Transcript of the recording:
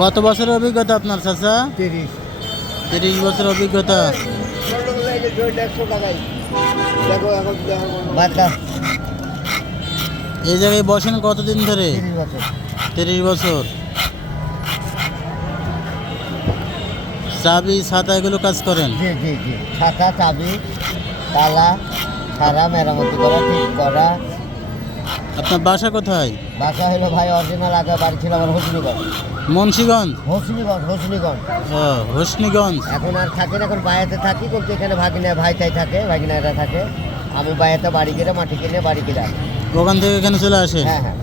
কত বছরের অভিজ্ঞতা আপনার চাচা? 30। 30 বছর অভিজ্ঞতা। বাচ্চা এই জায়গায় বসেন কতদিন ধরে? 30 বছর। 30 বছর। চাবি ছাতা এগুলো কাজ করেন? জি জি জি, ছাতা, চাবি, তালা, সারা মেরামতি করা, ঠিক করা। আপনার বাসা কোথায়? বাসা হলো ভাই অরিজিনাল, আগে বাড়ি ছিল আমার হোসনিগঞ্জ। মুন্সিগঞ্জ? হোসনিগঞ্জ। ও হোসনিগঞ্জ। এখন আর থাকি না, এখন বায়াতে থাকি, কিন্তু এখানে ভাগিনা ভাইটাই থাকে, ভাগিনারা থাকে। আমি বায়াতে বাড়ি কিনে, মাটি কিনে বাড়ি কিনে। ওখান থেকে এখানে চলে আসে? হ্যাঁ হ্যাঁ।